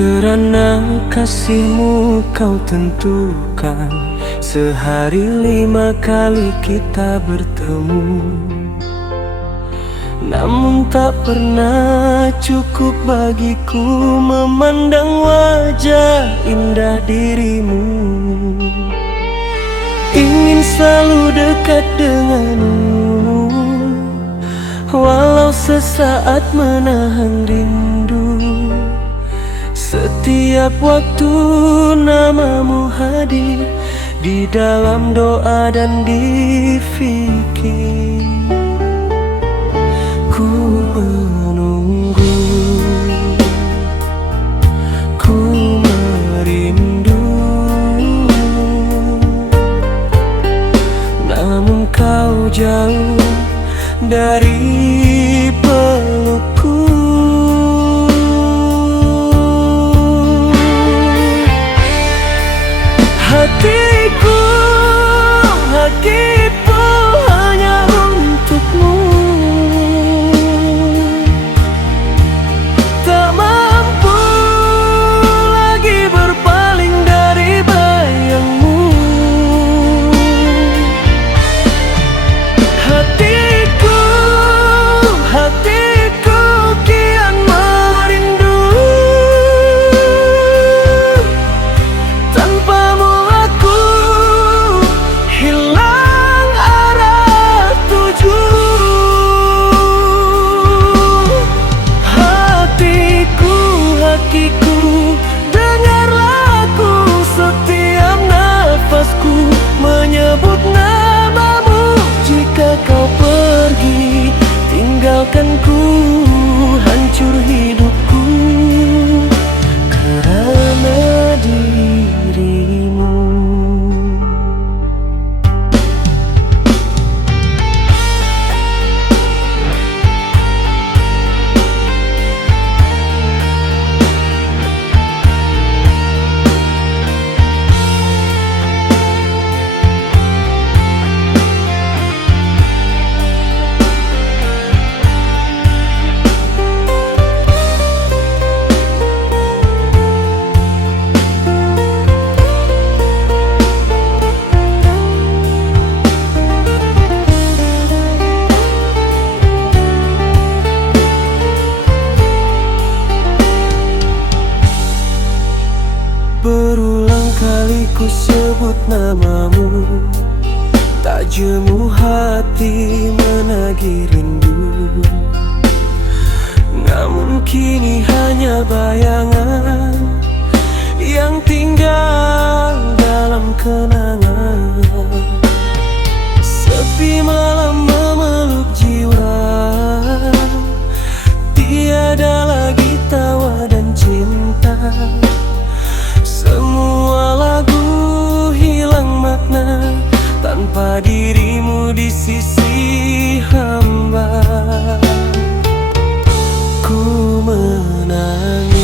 Kerana kasihmu kau tentukan sehari 5 kali kita bertemu. Namun tak pernah cukup bagiku memandang wajah indah dirimu. Ingin selalu dekat denganmu, walau sesaat menahan rindu. Setiap waktu namamu hadir di dalam doa dan di fikir. Ku menunggu, ku merindu, namun kau jauh dari pelukku. Hatiku, hatiku hanya untukmu. Tak mampu lagi berpaling dari bayangmu. Hatiku, hatiku kian merindu. Tanpamu hilang arah tuju. Hatiku, hatiku, dengarlah aku. Setiap nafasku menyebut namamu. Jika kau pergi tinggalkanku, hancur hidupku kerana dirimu. Berulang kali ku sebut namamu, tak jemu hati menagih rindu. Namun kini hanya bayangan yang tinggal dalam kenangan. Sepi malam memeluk jiwa, tiada lagi tawa dan cinta. Semua lagu hilang makna tanpa dirimu di sisi hamba. Ku menangis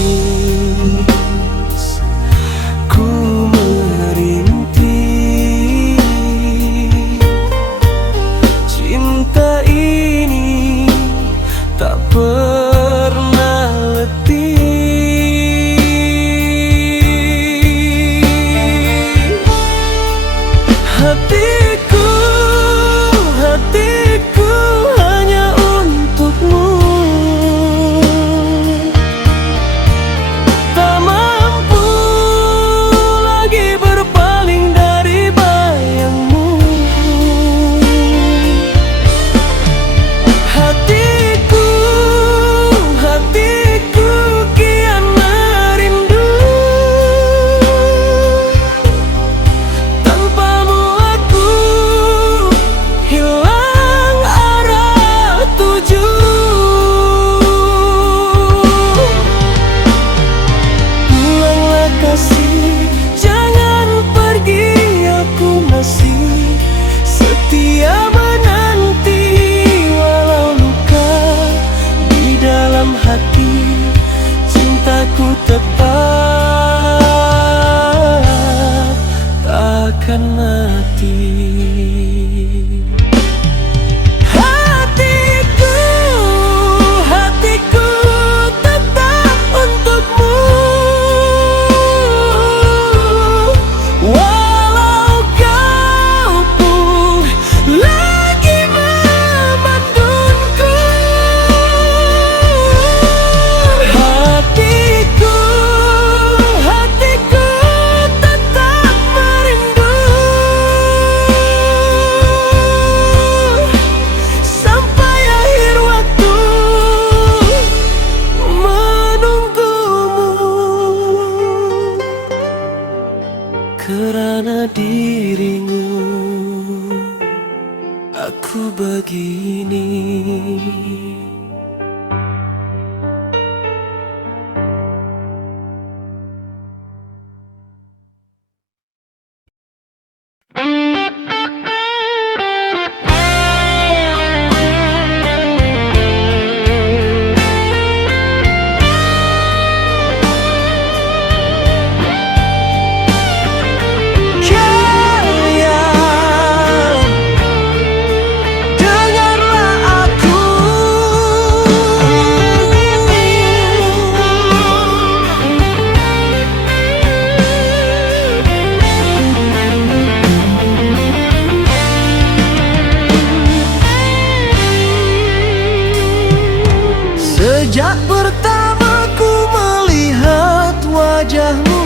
Sejak pertama ku melihat wajahmu,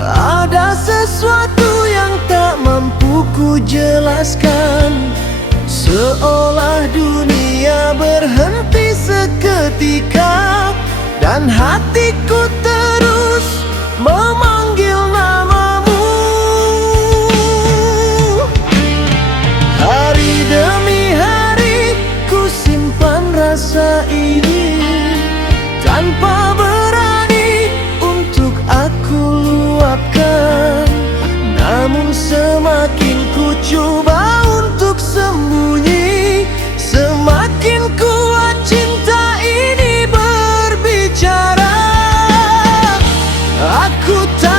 ada sesuatu yang tak mampu ku jelaskan. Seolah dunia berhenti seketika, dan hatiku terus memanggil namamu. Hari demi hari ku simpan rasa ini, tanpa berani untuk aku luapkan. Namun semakin ku coba untuk sembunyi, semakin kuat cinta ini berbicara. Aku tak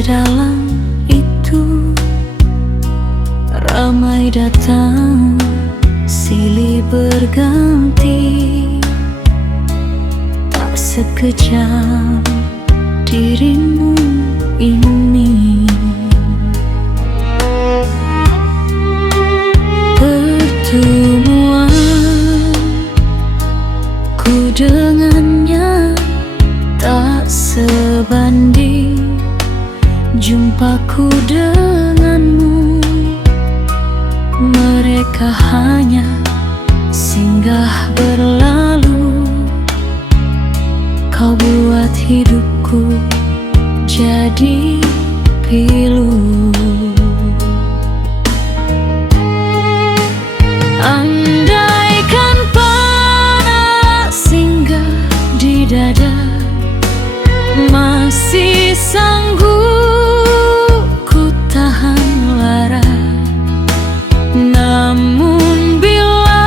sedalam itu. Ramai datang, silih berganti, tak sekejam dirimu ini. Pertemuan ku dengannya tak sebanding jumpaku denganmu. Mereka hanya singgah berlalu. Kau buat hidupku jadi pilu. Andaikan panas singgah di dada, masih sanggup ku tahan lara. Namun bila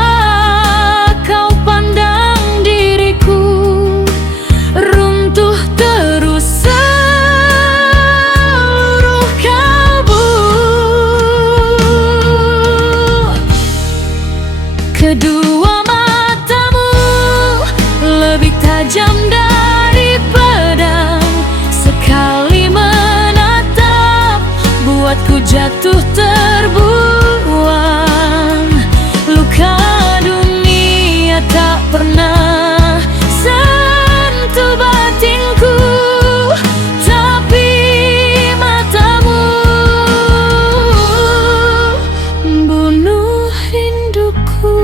kau pandang diriku, runtuh terus seluruh kalbu. Kedua matamu lebih tajam dari pedang. Sekali menatap, buatku jatuh terbuang. Luka dunia tak pernah sentuh batinku, tapi matamu bunuh rinduku.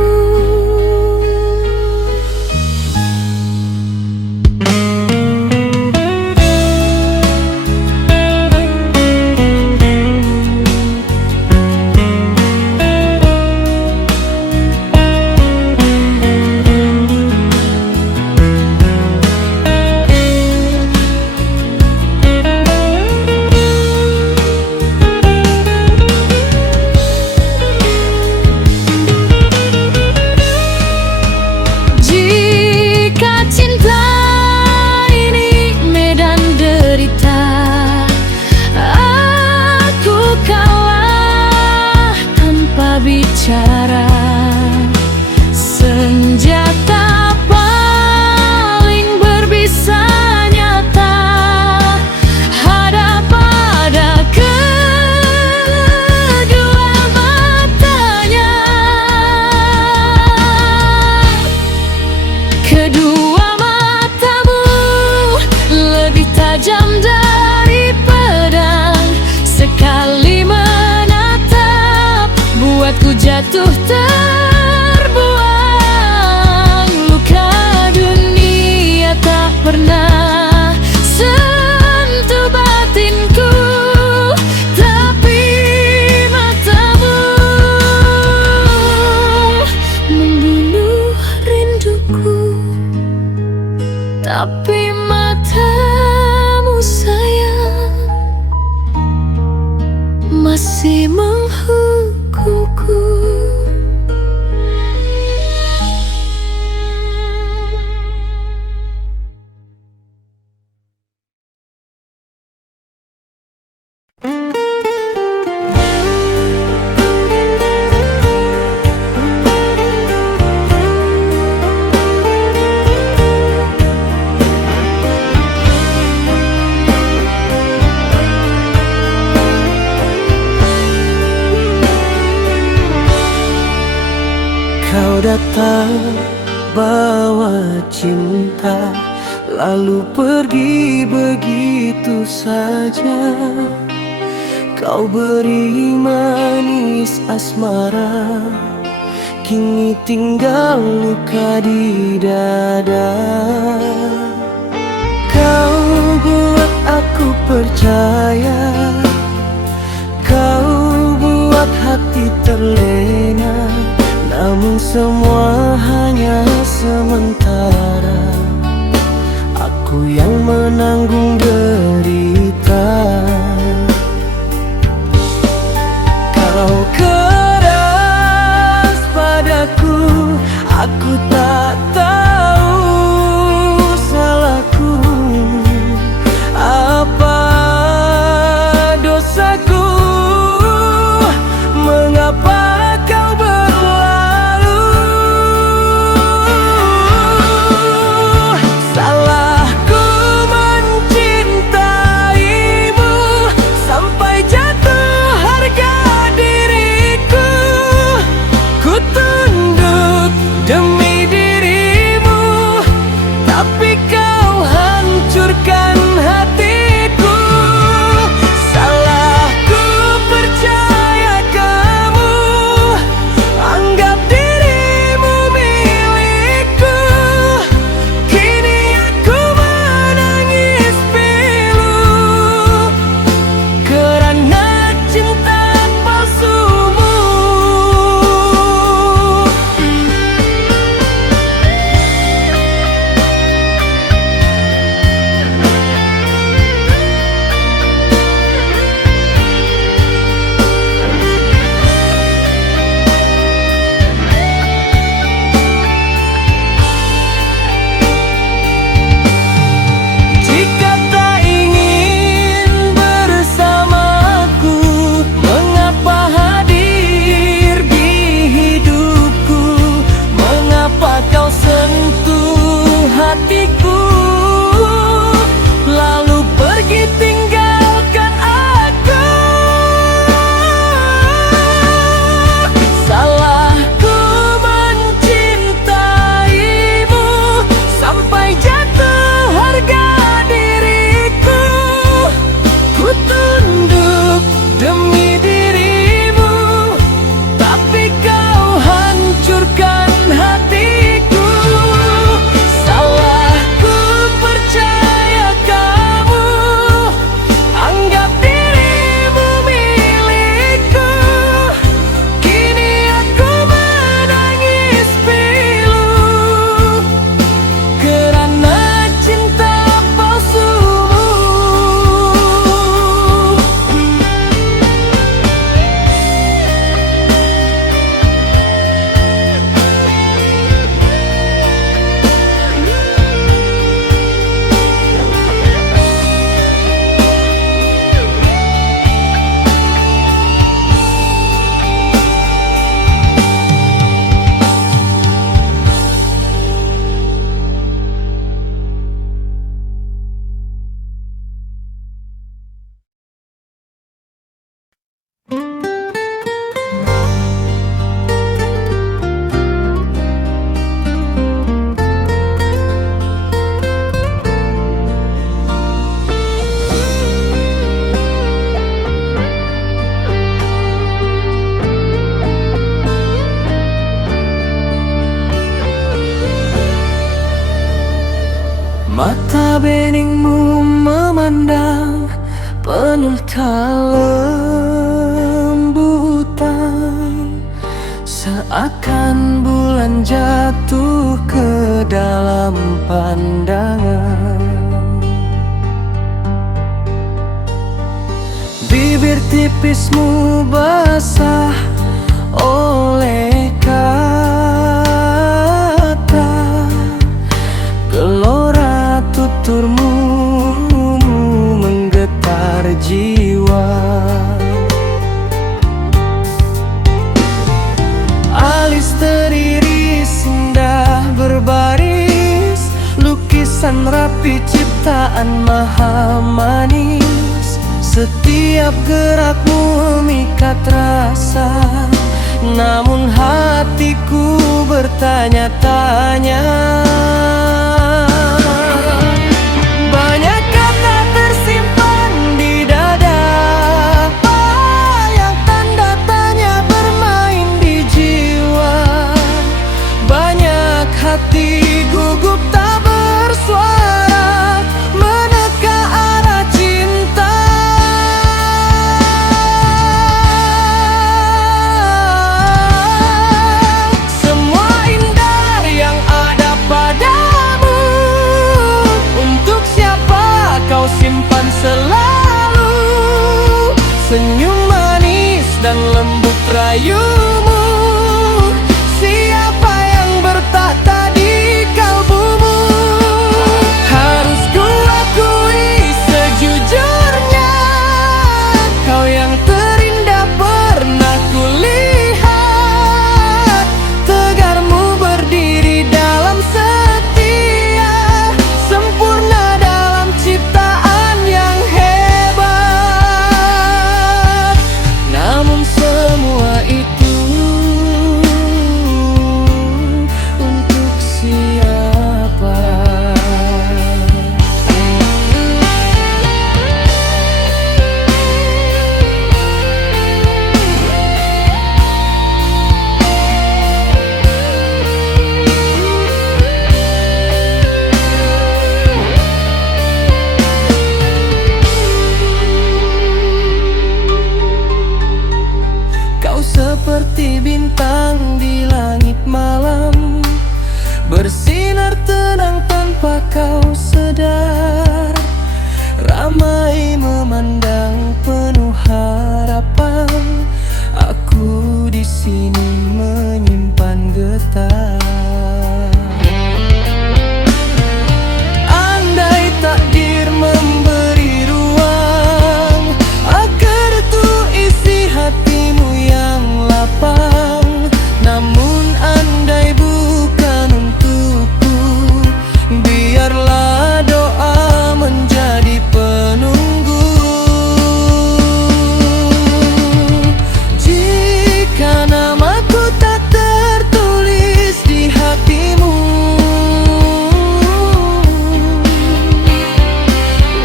Jika cinta ini medan derita, aku kalah tanpa bicara. Senjata paling berbisa nyata hadap pada kedua matanya. Kedua matamu lebih tajam dari pedang. Sekali menatap, buatku jatuh terbuang. Luka dunia tak pernah sentuh batinku, tapi matamu membunuh rinduku. Tapi matamu sayang masih menghukumku. Kau datang bawa cinta, lalu pergi begitu saja. Kau beri manis asmara, kini tinggal luka di dada. Kau buat aku percaya, kau buat hati terlena. Namun semua hanya sementara, aku yang menanggung derita. Kau keras padaku, aku tak tahu salahku apa. kelembutan, seakan bulan jatuh ke dalam pandangan. Bibir tipismu basah oleh kata, gelora tuturmu menggetar jiwa. Alis teriris indah berbaris, lukisan rapi ciptaan maha manis. Setiap gerakmu memikat rasa, namun hatiku bertanya-tanya. Banyak kata tersimpan di dada, banyak tanda tanya bermain di jiwa. Banyak hati gugup tak bersuara, meneka arah cinta. Semua indah yang ada padamu, untuk siapa kau simpan selalu. Senyum manis dan lembut rayumu, siapa yang bertahta di kalbumu? Harus ku akui sejujurnya, kau yang terindah pernah kulihat. Tegarmu berdiri dalam setia, sempurna dalam ciptaan yang hebat. Namun semua itu untuk siapa? Kau seperti bintang di langit malam, bersinar tenang tanpa kau sadar. Ramai memandang penuh harapan, aku di sini menyimpan getar. Andai takdir memberi ruang agar tuh isi hatimu yang lapang, namun andai bukan untukku, biarlah doa menjadi penunggu. Jika namaku tak tertulis di hatimu,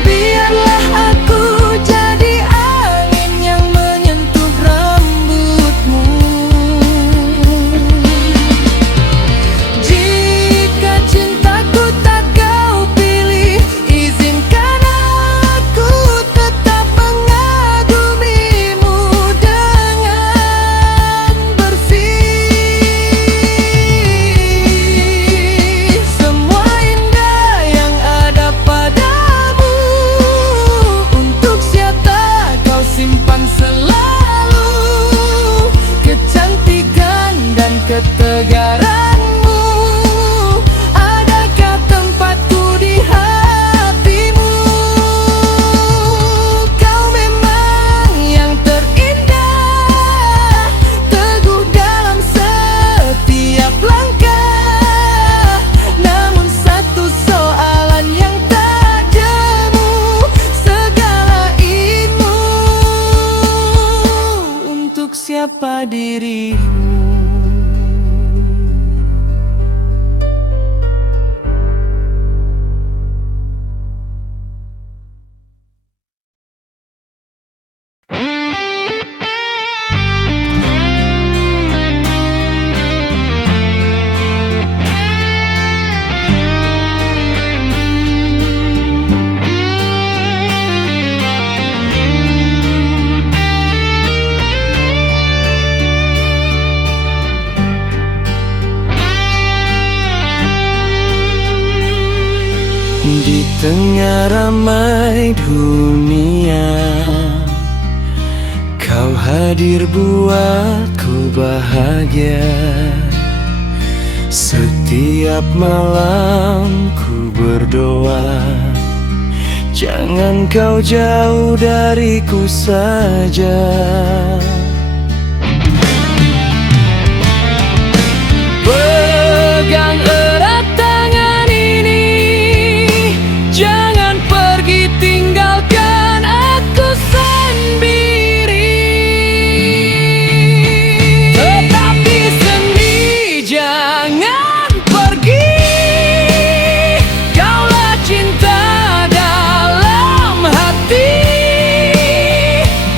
biarlah aku jadi angin yang menyentuh rambutmu. Jika cintaku tak kau pilih, izinkan aku tetap mengagumimu dengan bersih. Semua indah yang ada padamu, untuk siapa kau simpan selalu. Kecantikan dan ketegaranmu, adakah tempatku di hatimu? Kau memang yang terindah, teguh dalam setiap langkah. Namun satu soalan yang tak jemu, segala ilmu, untuk siapa dirimu? tengah ramai dunia, kau hadir buatku bahagia. Setiap malam ku berdoa, jangan kau jauh dariku saja. Pegang erat tangan ini, jangan pergi tinggalkan aku sendiri. Tetap di sini, jangan pergi. Kaulah cinta dalam hati.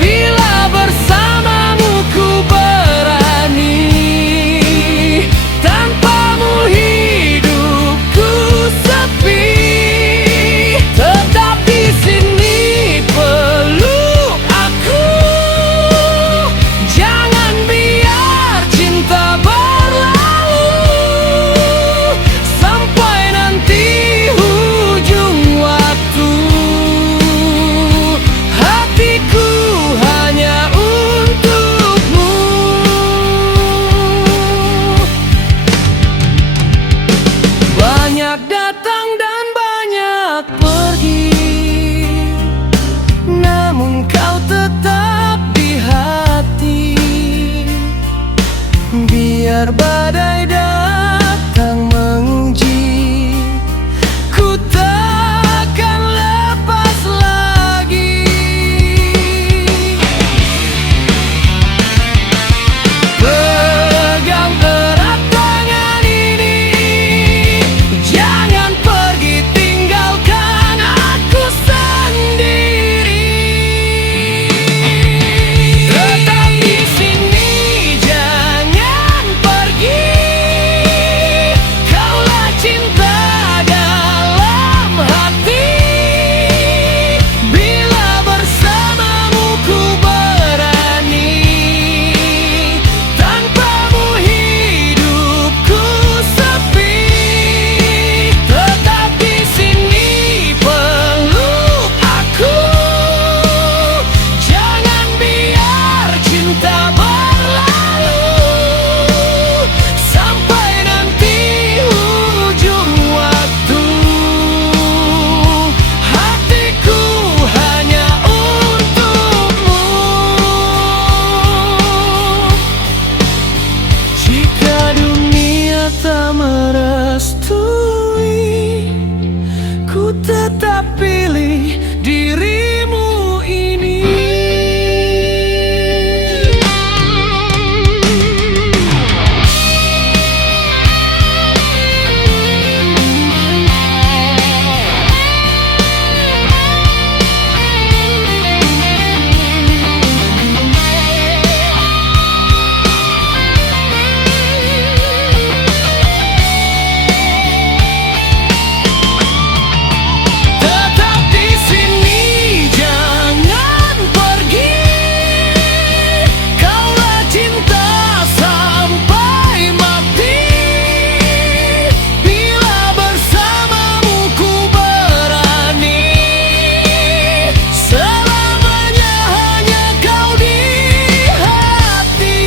Bila bersamamu ku berani, tanpamu hidupku sepi. Tetap di sini, peluk aku. Jangan biar cinta berlalu, sampai nanti ujung waktu. Hatiku hanya untukmu. Banyak datang dan banyak pergi, namun kau tetap di hati. Biar badai datang menguji, ku takkan lepas lagi. Pegang erat tangan ini, jangan pergi tinggalkan aku sendiri. Tetap di sini, jangan pergi. Kaulah cinta dalam hati. Bila bersamamu ku berani, tanpamu hidupku sepi. Tetap di sini, peluk aku. Jangan biar cinta berlalu, sampai nanti ujung waktu. Hatiku hanya untukmu. Jika dunia tak merestui, ku tetap pilih dirimu ini. Tetap di sini, jangan pergi. Kaulah cinta sampai mati. Bila bersamamu ku berani, selamanya hanya kau di hati.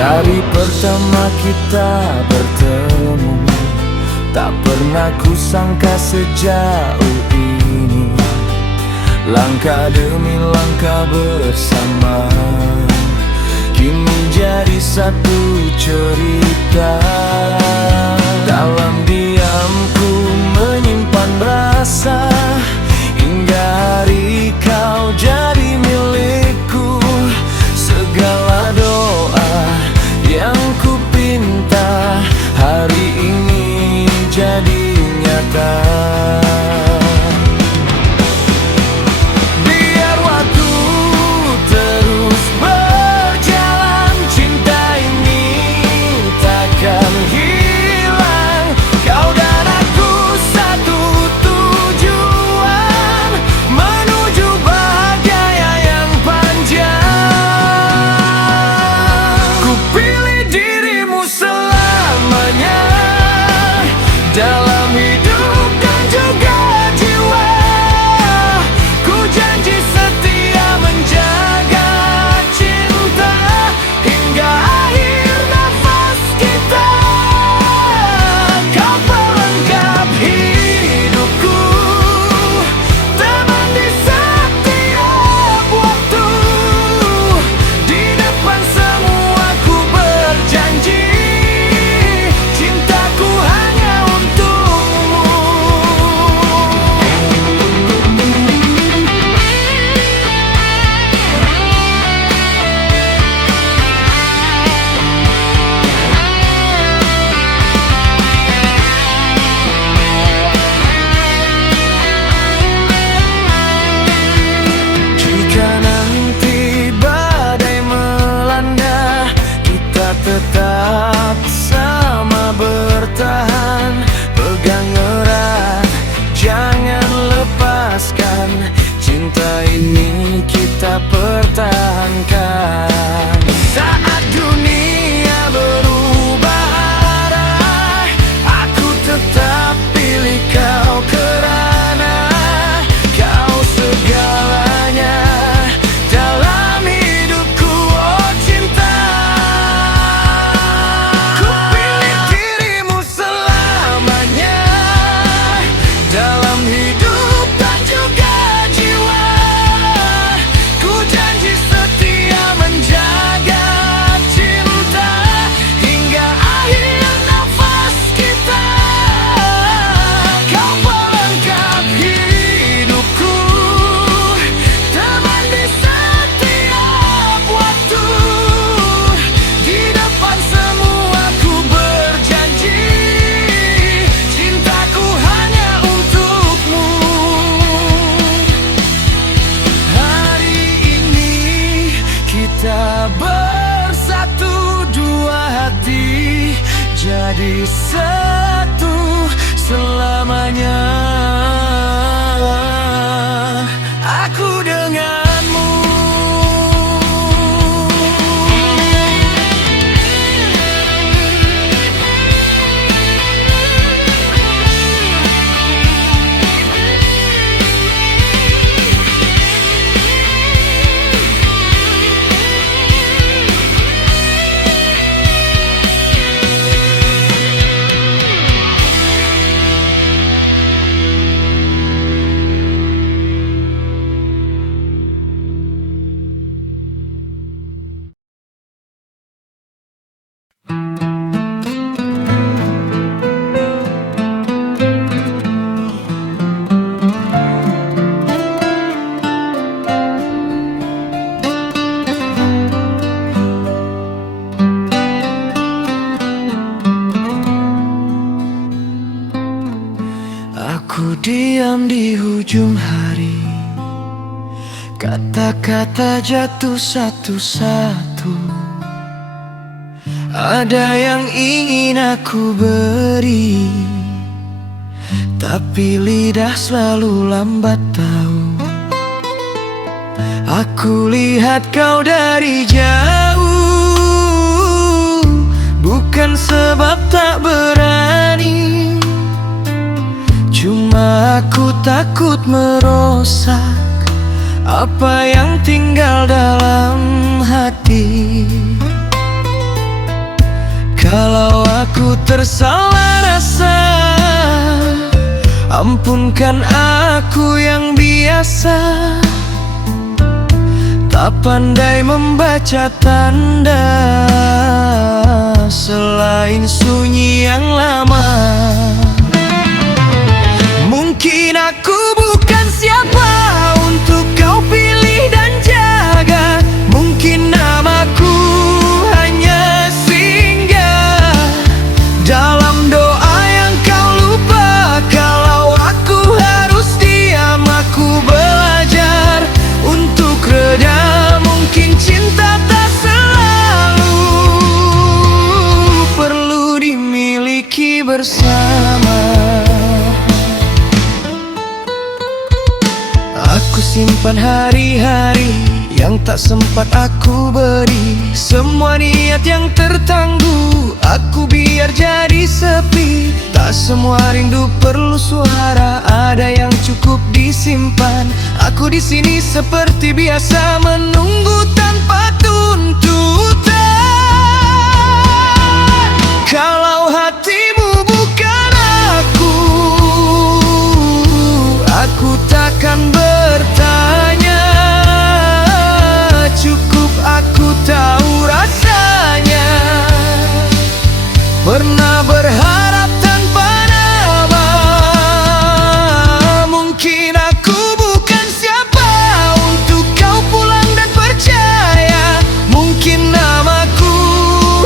Dari pertama kita bertemu, tak pernah kusangka sejauh ini. Langkah demi langkah bersama, kini jadi satu cerita. Dalam diamku menyimpan rasa, hingga hari kau jadi milikku. Segala doa yang ku pinta hari ini jadi nyata. Biar waktu terus berjalan, cinta ini takkan hilang. Kau dan aku satu tujuan, menuju bahagia yang panjang. Ku pilih dirimu selamanya dalam hidup dan juga jiwa. Ku janji setia menjaga cinta hingga akhir nafas kita. Kau pelengkap hidupku, teman di setiap waktu. Di depan semua ku berjanji, cintaku hanya untukmu. Jika nanti badai melanda, kita tetap sama bertahan. Pegang erat, jangan lepaskan, cinta ini kita pertahankan. Saat dunia berubah arah, aku tetap pilih kau kerana kau segalanya dalam hidupku, oh cinta. Ku pilih dirimu selamanya dalam hidup dan juga jiwa. Ku janji setia menjaga cinta hingga akhir nafas kita. Kau pelengkap hidupku, teman di setiap waktu. Di depan semua ku berjanji, cintaku hanya untukmu. Hari ini kita bersatu, dua hati jadi satu selamanya. Aku denganmu. Aku diam di hujung hari, kata-kata jatuh satu-satu. Ada yang ingin aku beri, tapi lidah selalu lambat tahu. Aku lihat kau dari jauh, bukan sebab tak berani, cuma aku takut merusak apa yang tinggal dalam hati. Kalau aku tersalah rasa, ampunkan aku yang biasa. tak pandai membaca tanda. Selain sunyi yang lama, mungkin aku bukan siapa untuk kau pilih dan jaga. Mungkin namaku hanya singgah dalam doa yang kau lupa. Kalau aku harus diam, aku belajar untuk reda. Mungkin cinta tak selalu perlu dimiliki bersama. Aku simpan hari-hari yang tak sempat aku beri. Semua niat yang tertangguh aku biar jadi sepi. Tak semua rindu perlu suara, ada yang cukup disimpan. Aku di sini seperti biasa menunggu tanpa tuntutan. Kalau hatimu bukan aku takkan bertanya. Cukup aku tahu rasanya. Pernah berharap tanpa nama. Mungkin aku bukan siapa untuk kau pulang dan percaya. Mungkin namaku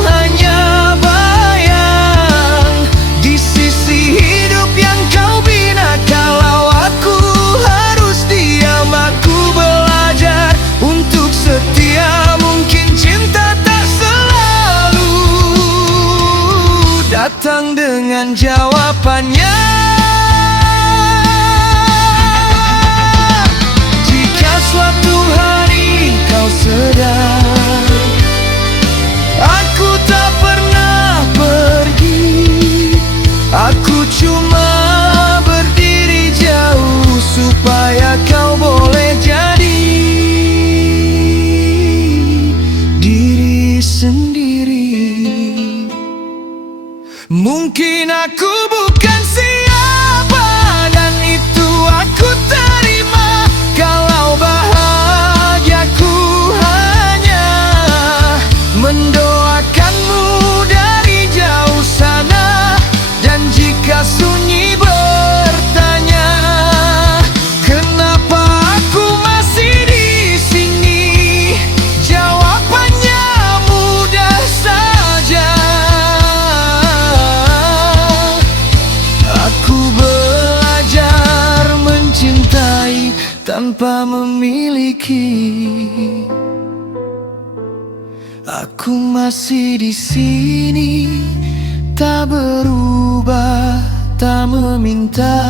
hanya bayang di sisi hidup yang kau bina. Kalau aku harus diam, aku belajar untuk setia. Mungkin cinta tak selalu datang dengan jawabannya. Jika suatu hari kau sedar aku tak pernah pergi, aku cuma berdiri jauh supaya kau boleh jadi diri sendiri. Mungkin aku bukan siapa dan itu aku terima. Kalau bahagiaku hanya mendoakanmu dari jauh sana. Dan jika sunyi bertanya, kenapa aku masih di sini? Jawabannya mudah saja. Aku belajar mencintai tanpa memiliki. Aku masih di sini, tak berubah, tak meminta.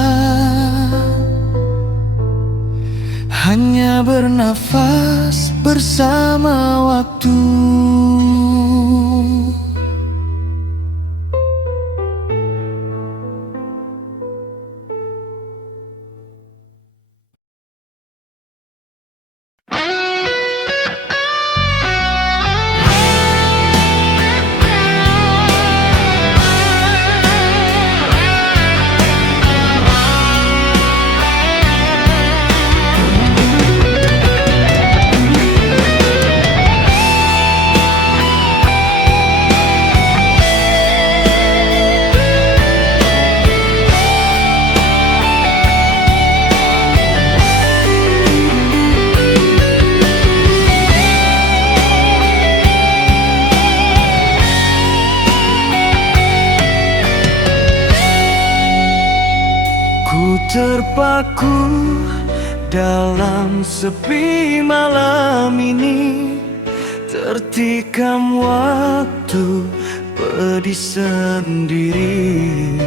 Hanya bernafas bersama waktu. Terpaku dalam sepi malam ini, tertikam waktu pedih sendiri.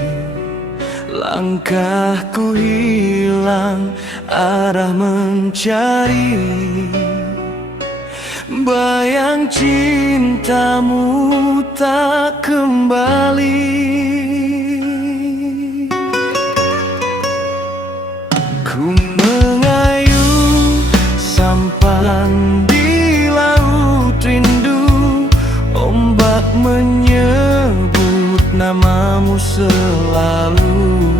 Langkahku hilang arah mencari bayang cintamu tak kembali. Ku mengayuh sampan di laut rindu. Ombak menyebut namamu selalu.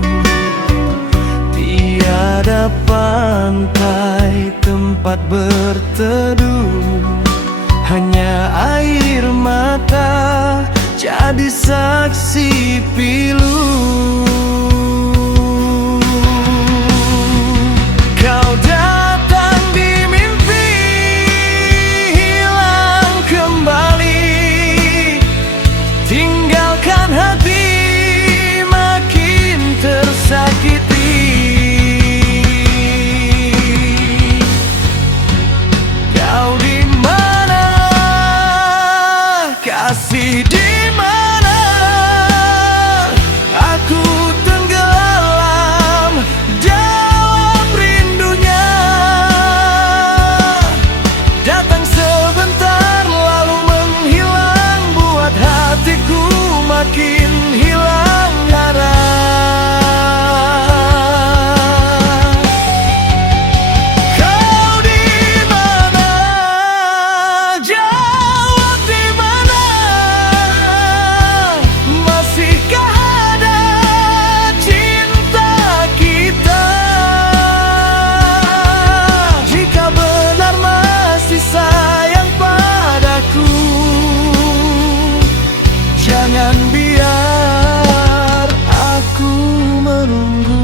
Tiada pantai tempat tempat berteduh, hanya air mata jadi saksi pilu. Kau datang di mimpi, hilang kembali, tinggalkan hati makin tersakiti. Kau di mana, kasih di mana? Aku tenggelam dalam rindunya. Datang sebentar lalu menghilang, buat hatiku makin hilang arah. Kau di mana? Jawab di mana? Masihkah ada cinta kita? Jika benar masih sayang padaku, jangan biar aku menunggu.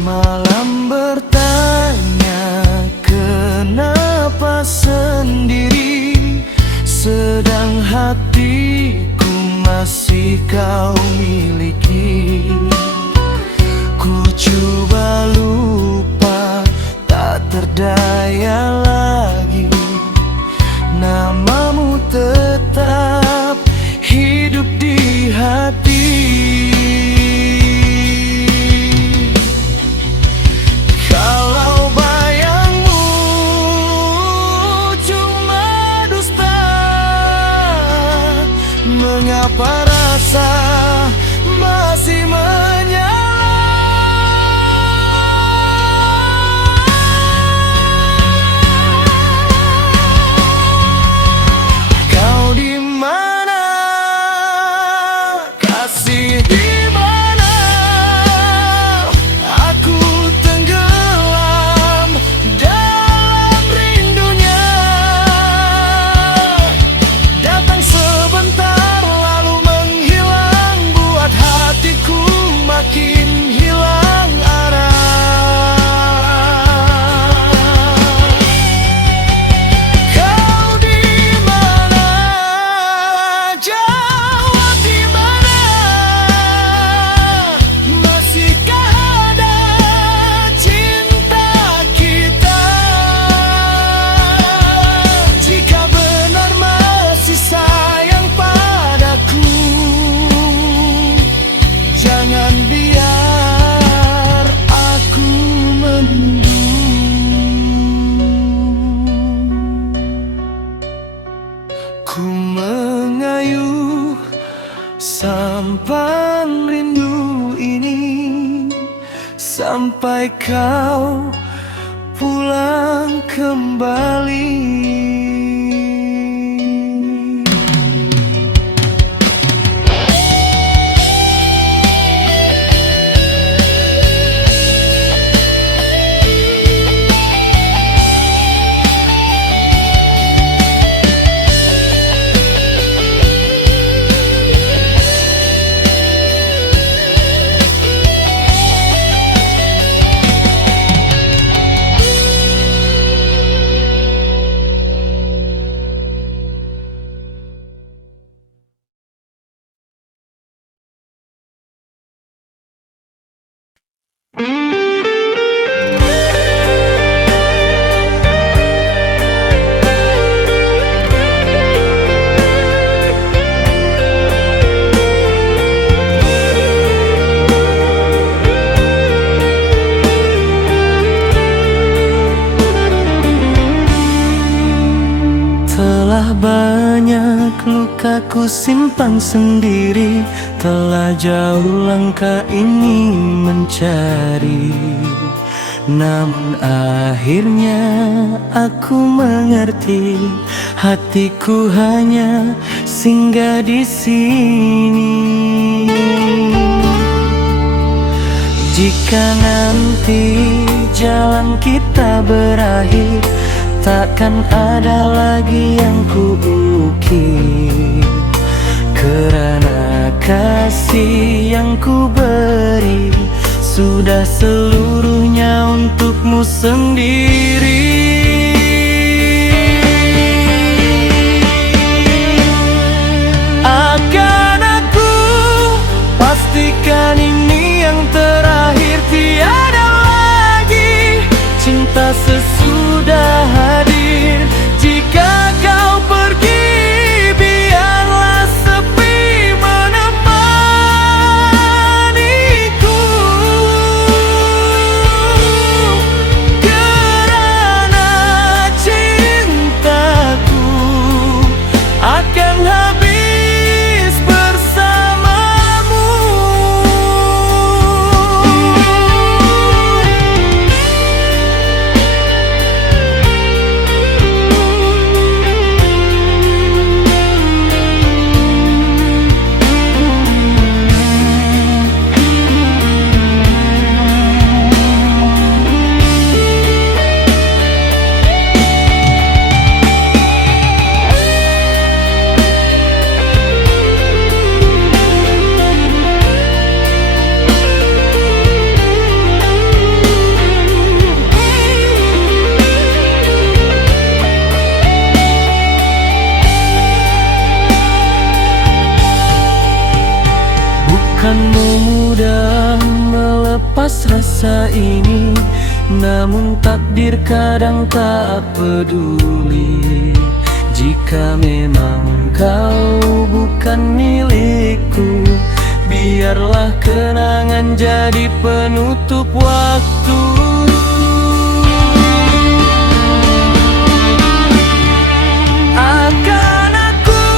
Malam bertanya, kenapa sendiri, sedang hatiku masih kau miliki. Ku coba lupa, tak terdaya lagi, namamu tetap hidup di hati. Kalau bayangmu cuma dusta, mengapa rasa masih menyala? Kau di mana, kasih di mana? Aku tenggelam dalam rindunya. Datang sebentar lalu menghilang, buat hatiku makin hilang arah. Kau di mana? Jawab di mana? Masihkah ada cinta kita? Jika benar masih sayang padaku, jangan biar aku menunggu. Ku mengayuh sampan rindu ini, sampai kau pulang kembali. maka ku simpan sendiri. Telah jauh langkah ini mencari, namun akhirnya aku mengerti, hatiku hanya singgah di sini. Jika nanti jalan kita berakhir, takkan ada lagi yang ku ukir, kerana kasih yang ku beri sudah seluruhnya untukmu sendiri. Akan aku pastikan ini yang terakhir, tiada lagi cinta sesudah hadir. Jika kau pergi, biarlah sepi menemaniku, kerana cintaku akan habis bersamamu. Bukan mudah melepas rasa ini, namun takdir kadang tak peduli. Jika memang kau bukan milikku, biarlah kenangan jadi penutup waktu. Akan aku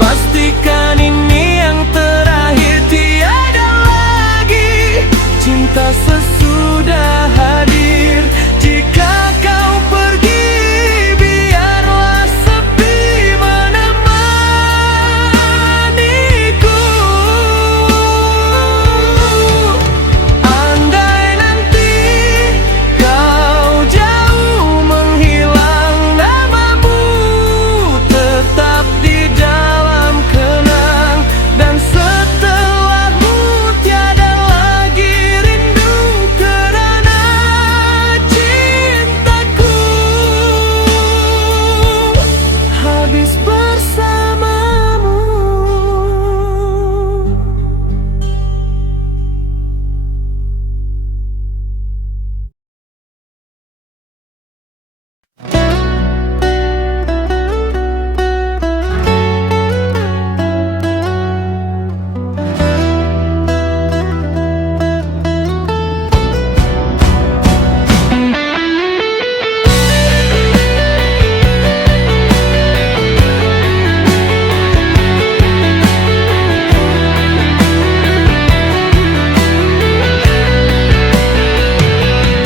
pastikan ini yang terakhir, tiada lagi cinta sesudah hadir. Jika kau pergi, biarlah sepi menemaniku. Andai nanti kau jauh menghilang, namamu tetap di dalam kenang, dan setelahmu tiada lagi rindu, kerana cintaku habis bersamamu.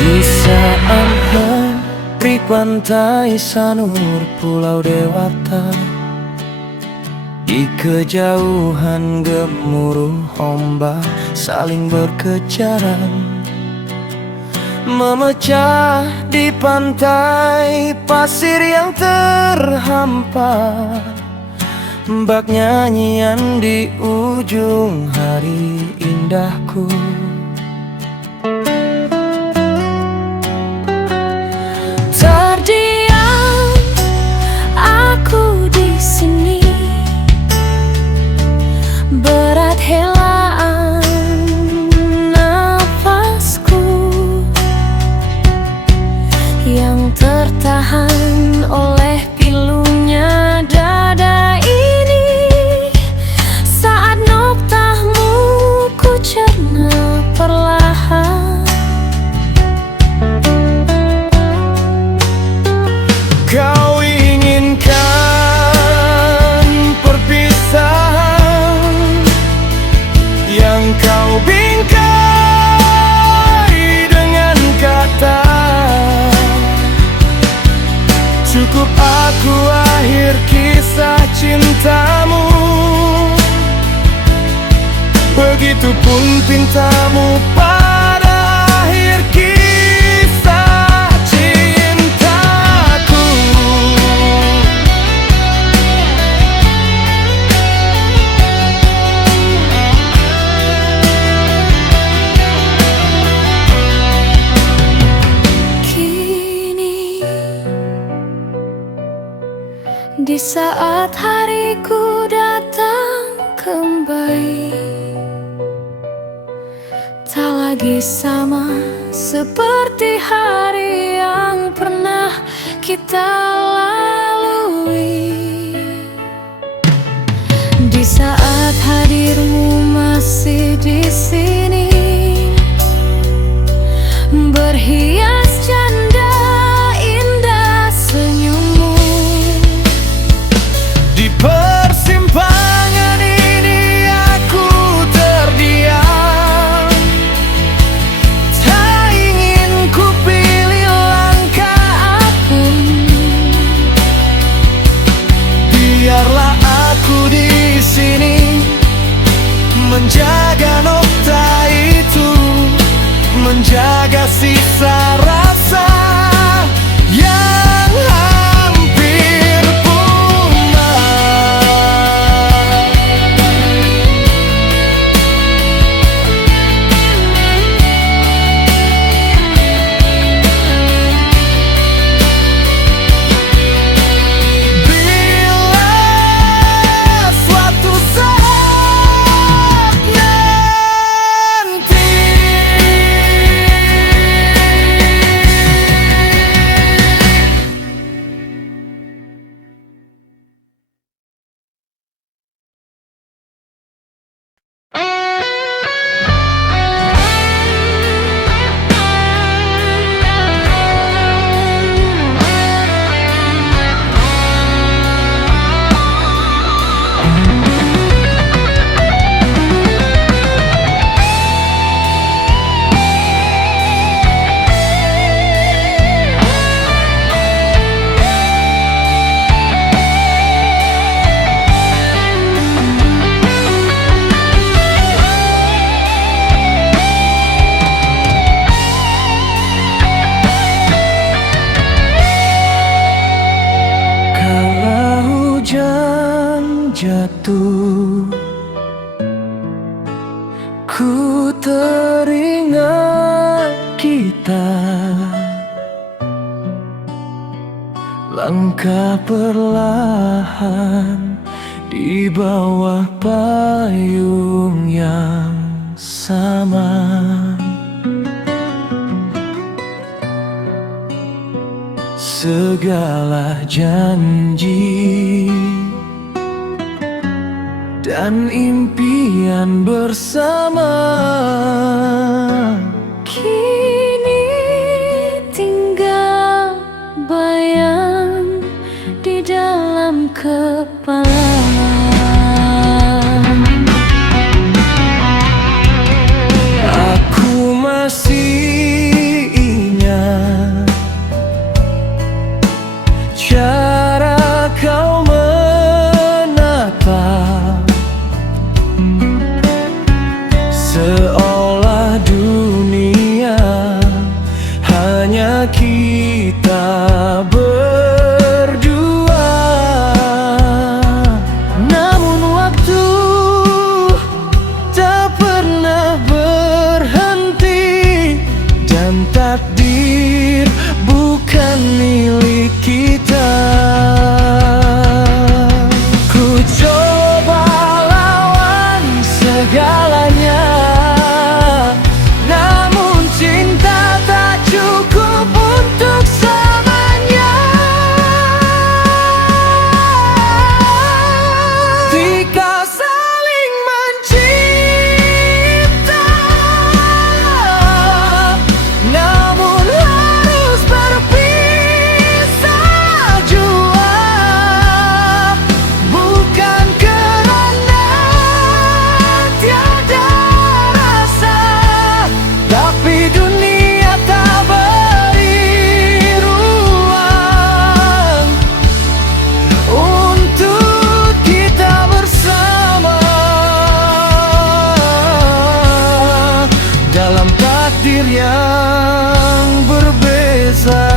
Di saat hari pantai Sanur Pulau Dewata, di kejauhan gemuruh ombak saling berkejaran, memecah di pantai pasir yang terhampar. Bak nyanyian di ujung hari indahku, terdiam aku di sini, berat helaan nafasku yang tertahan oleh pilunya dada ini. Saat noktahmu ku cerna perlahan, kau inginkan Begitupun pintamu pada akhir kisah cintaku. Kini di saat hariku datang kembali, tak lagi sama seperti hari yang pernah kita lalui. Di saat hadirmu masih di sini, berhias canda indah senyummu. Di persimpangan ini aku terdiam, tak ingin ku pilih langkah apapun. Biarlah aku di sini menjaga nokta itu, menjaga sisa rasa yang hampir punah. Bila suatu saat nanti jatuh, ku teringat kita, langkah perlahan di bawah payung yang sama. Segala janji dan impian bersama Kini tinggal bayang di dalam kepala. Aku masih ingat cara kau menatap, seolah dunia hanya kita berdua. Namun waktu tak pernah berhenti, dan takdir bukan milik kita. Ku coba lawan segalanya, namun cinta tak cukup untuk selamanya. Jika saling mencipta, namun harus berpisah jua, bukan kerana tiada takdir yang berbeza.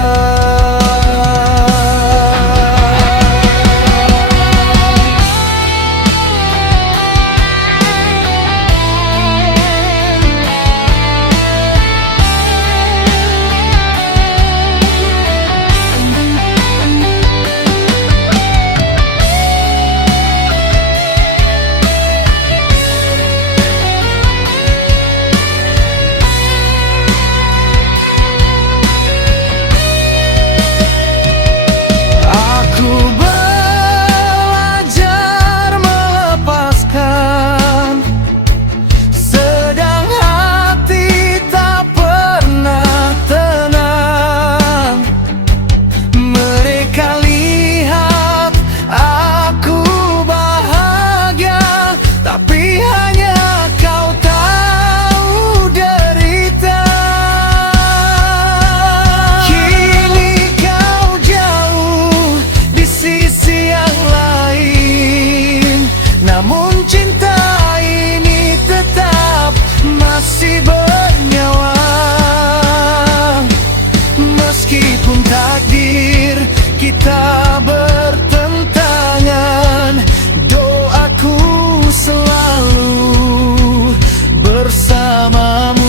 Namun cinta ini tetap masih bernyawa. Meskipun takdir kita bertentangan, doaku selalu bersamamu.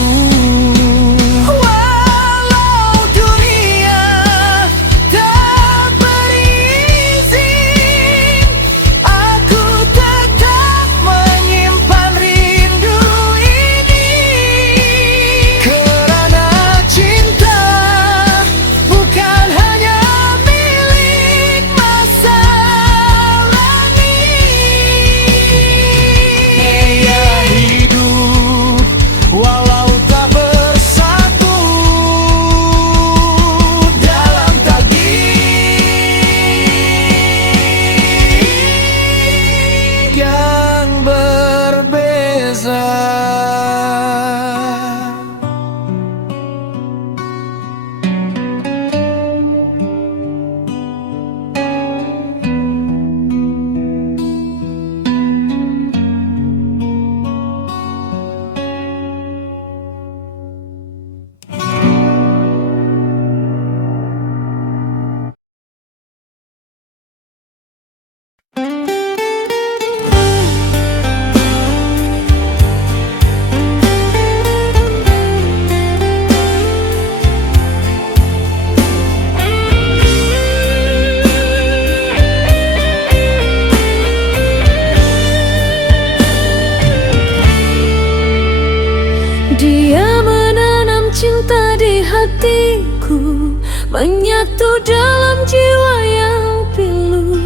Dia menanam cinta di hatiku, menyatu dalam jiwa yang pilu.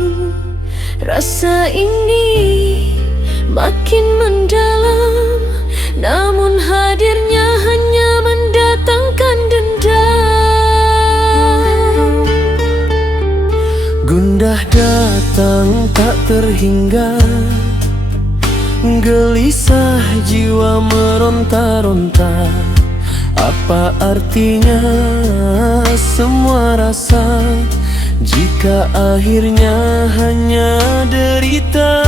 Rasa ini makin mendalam, namun hadirnya hanya mendatangkan dendam. Gundah datang tak terhingga, gelisah jiwa meronta-ronta. Apa artinya semua rasa jika akhirnya hanya derita?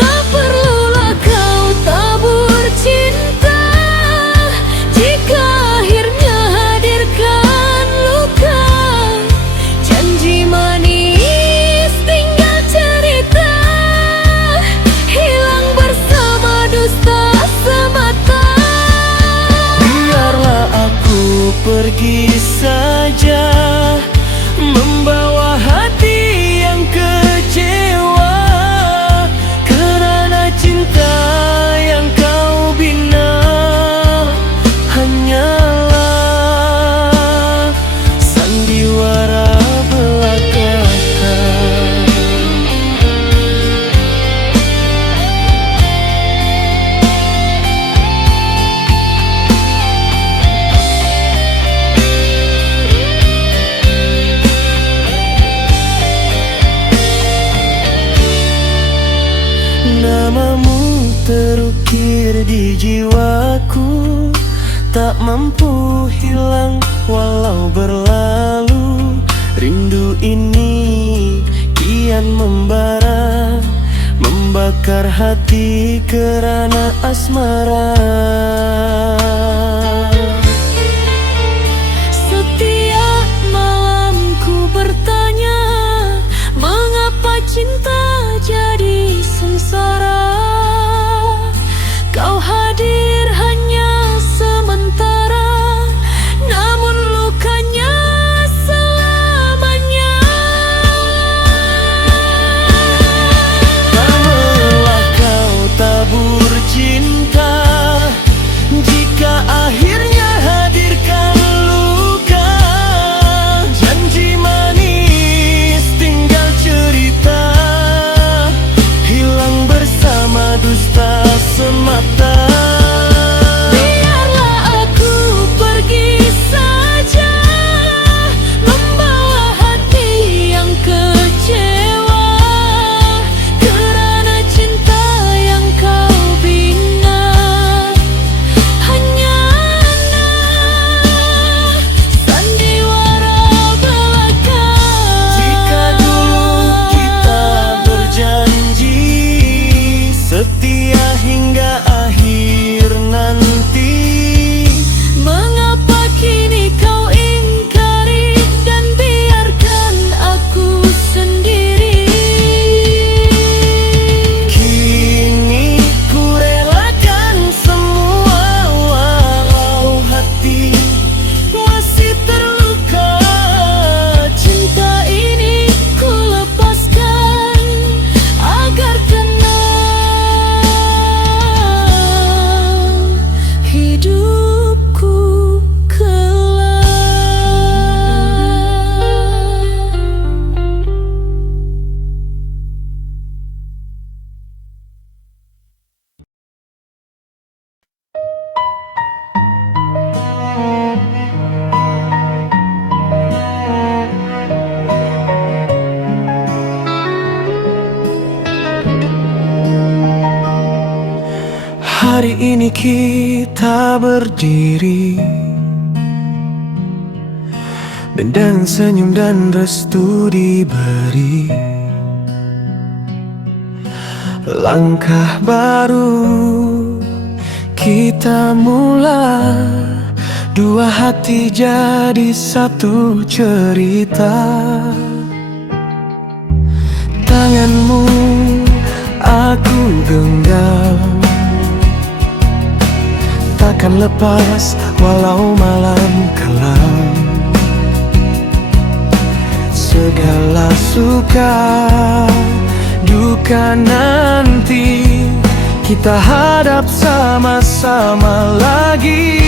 Tak perlulah kau tabur cinta jika akhirnya hadirkan luka. Janji manis tinggal cerita, hilang bersama dusta semata. Biarlah aku pergi saja, membawa hati yang kecewa, kerana cinta yang kau bina hanyalah sandiwara belaka. Namamu terukir di jiwaku, tak mampu hilang walau berlalu. Rindu ini kian membara, membara membakar hati kerana asmara. Setiap malam ku bertanya, mengapa cinta jadi sengsara? Kau hadir hanya sementara, namun lukanya selamanya. Lamalah kau tabur cinta, jika akhirnya hadirkan luka. Janji manis tinggal cerita, hilang bersama dusta semata. Biarlah aku pergi saja, membawa hati yang kecewa, kerana cinta yang kau bina hanyalah sandiwara belaka. Jika dulu kita berjanji setia hingga akhir nanti, Mengapa kini kau ingkari dan biarkan aku sendiri? kini ku relakan semua walau hati masih terluka. Cinta ini ku lepaskan agar tenang hidupku kelak. Hari ini kita berdiri dengan senyum dan restu diberi. Langkah baru kita mulai, dua hati jadi satu cerita. Tanganmu aku genggam, takkan lepas walau malam kelam. Segala suka duka nanti kita hadap sama-sama lagi.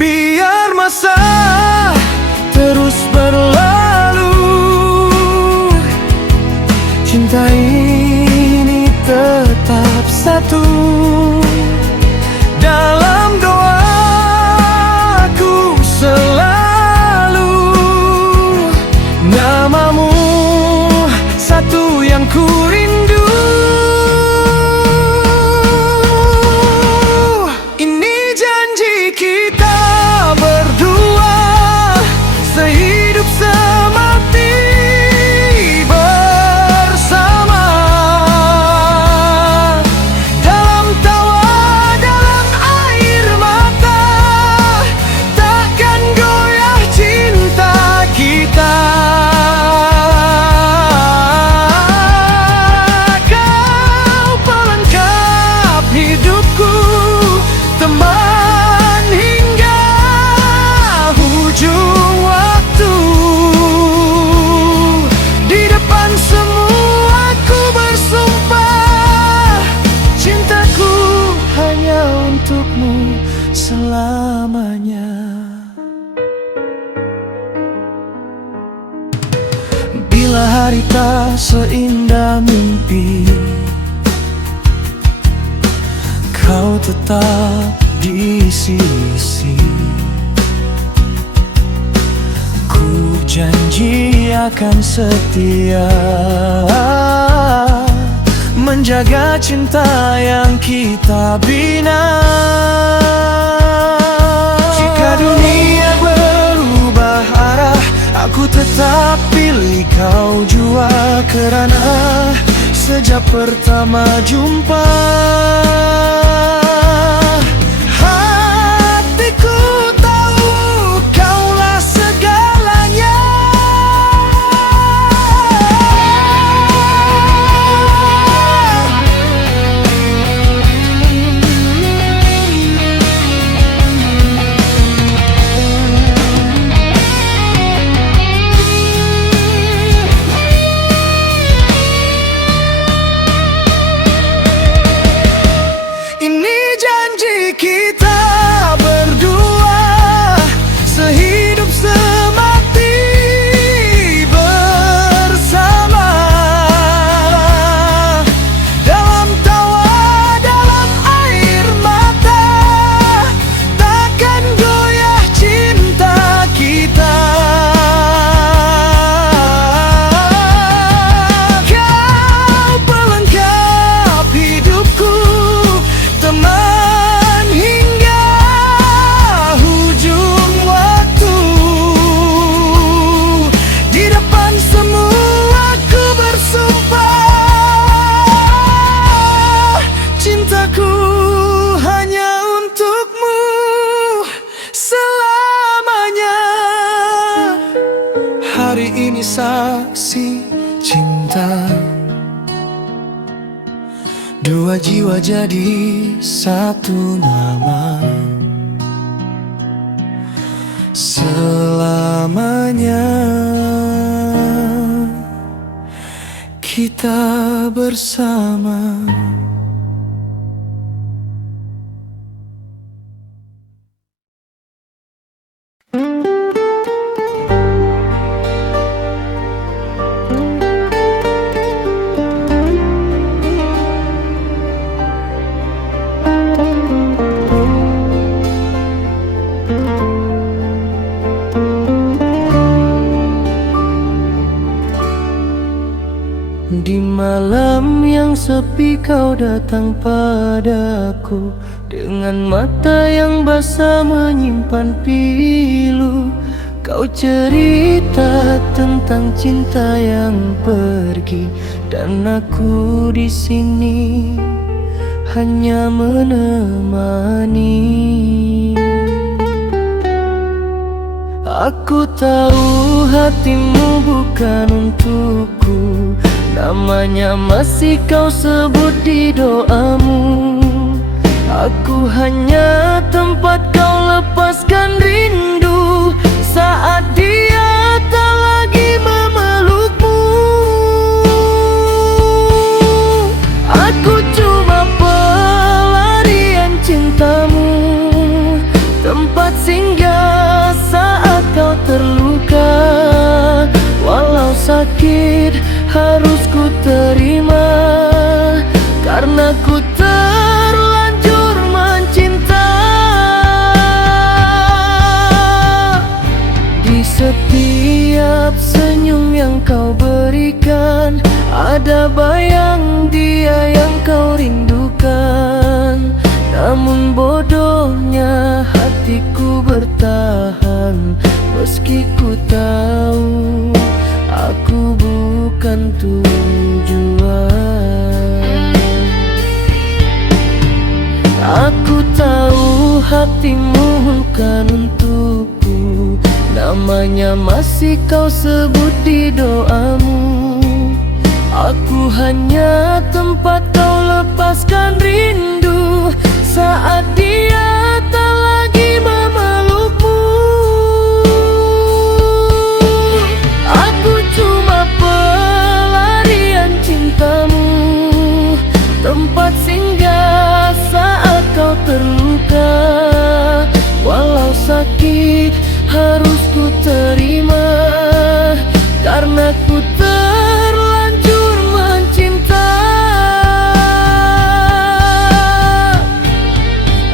Biar masa terus berlalu, cinta ini tetap satu. Dalam doaku selalu namamu satu yang ku rindu. Ini janji kita berdua, sehidup semati bersama. Dalam tawa, dalam air mata, takkan goyah cinta kita. Kau pelengkap hidupku, teman hingga ujung waktu. Di depan semua aku bersumpah, cintaku hanya untukmu selamanya. Bila hari tak seindah mimpi, kau tetap di sisi. Ku janji akan setia menjaga cinta yang kita bina. Jika dunia berubah arah, Ku tetap pilih kau jua, kerana sejak pertama jumpa hatiku tahu kaulah segalanya. Ini janji kita berdua, sehidup semati bersama. Dalam tawa, dalam air mata, takkan goyah cinta kita. Kau pelengkap hidupku, teman hingga hujung waktu. Di depan semua ku bersumpah, cintaku hanya untukmu selamanya. Hari ini saksi cinta, dua jiwa jadi satu nama. Selamanya kita bersama. Di malam yang sepi kau datang padaku, dengan mata yang basah menyimpan pilu. Kau cerita tentang cinta yang pergi, dan aku di sini hanya menemani. Aku tahu hatimu bukan untukku, namanya masih kau sebut di doamu. Aku hanya tempat kau lepaskan rindu saat dia tak lagi memelukmu. Aku cuma pelarian cintamu, tempat singgah saat kau terluka. Walau sakit harus ku terima, karena ku terlanjur mencinta. Di setiap senyum yang kau berikan, ada bayang dia yang kau rindukan. Namun bodohnya hatiku bertahan, meski ku tahu aku bukan tujuan. Aku tahu hatimu bukan untukku, namanya masih kau sebut di doamu. Aku hanya tempat kau lepaskan rindu saat dia tak lagi memelukmu. Aku cuma pelarian cintamu, tempat singgah saat kau terluka. Walau sakit harus ku terima, karena ku terlanjur mencinta.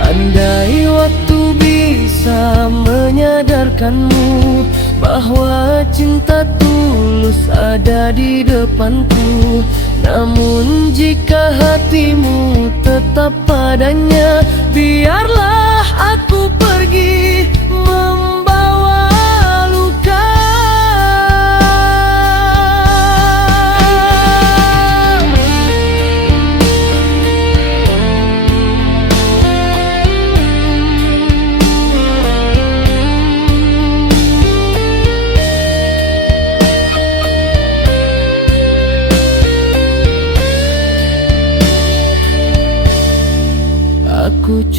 Andai waktu bisa menyadarkanmu bahwa cinta tulus ada di depanku, namun jika hatimu tetap padanya, biarlah aku pergi membawa luka.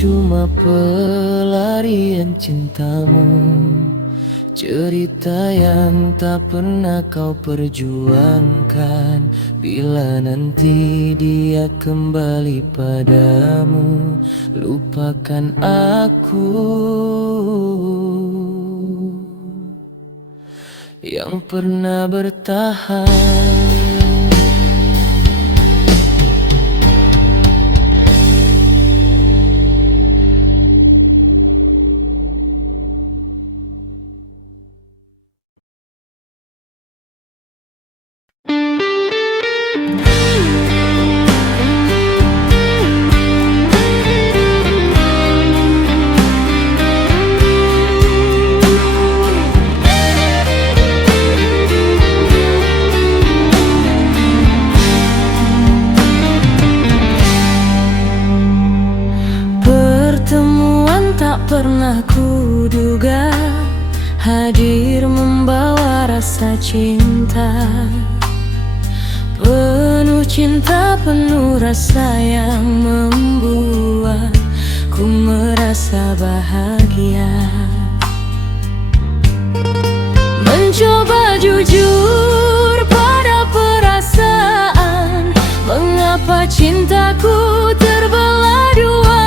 cuma pelarian cintamu, cerita yang tak pernah kau perjuangkan. Bila nanti dia kembali padamu, lupakan aku yang pernah bertahan. Pertemuan tak pernah kuduga, hadir membawa rasa cinta. Penuh cinta, penuh rasa yang membuatku merasa bahagia. Mencoba jujur pada perasaan, mengapa cintaku terbelah dua.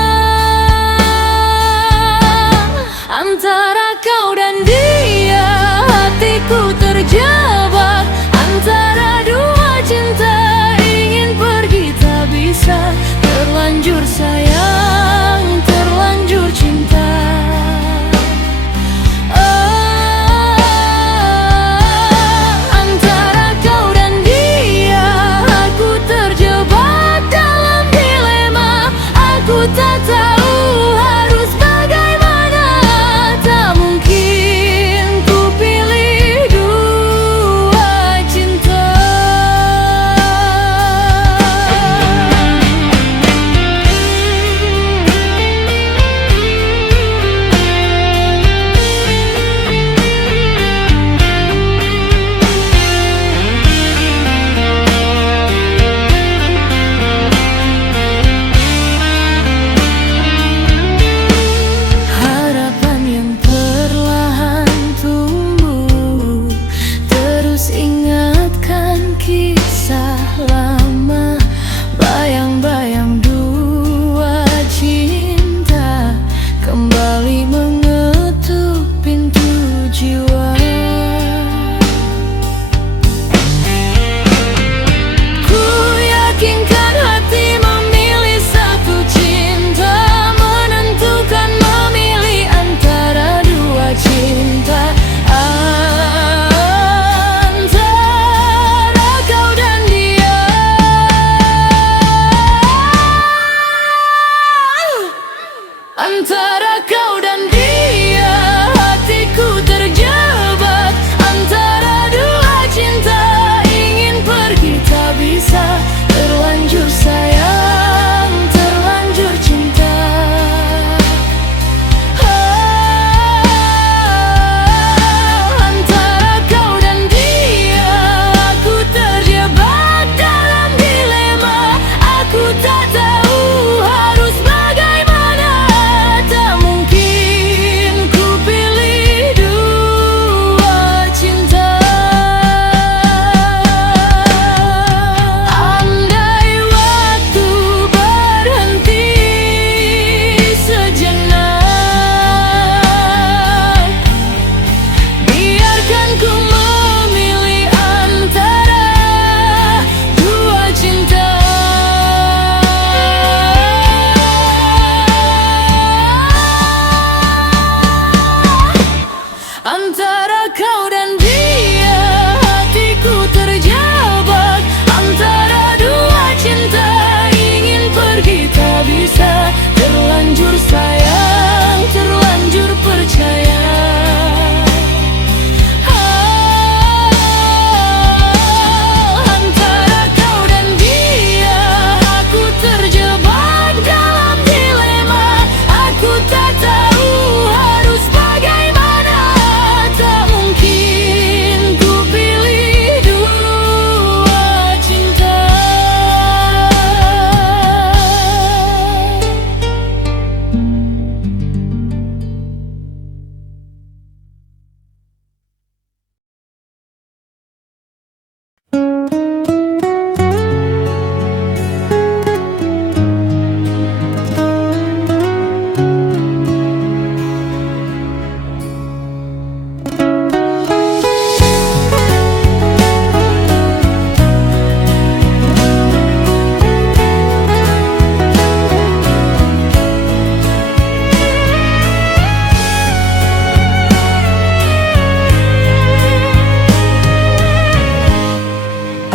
Antara kau dan dia, hatiku terjebak. Antara dua cinta, ingin pergi tak bisa. Terlanjur sayang, terlanjur cinta.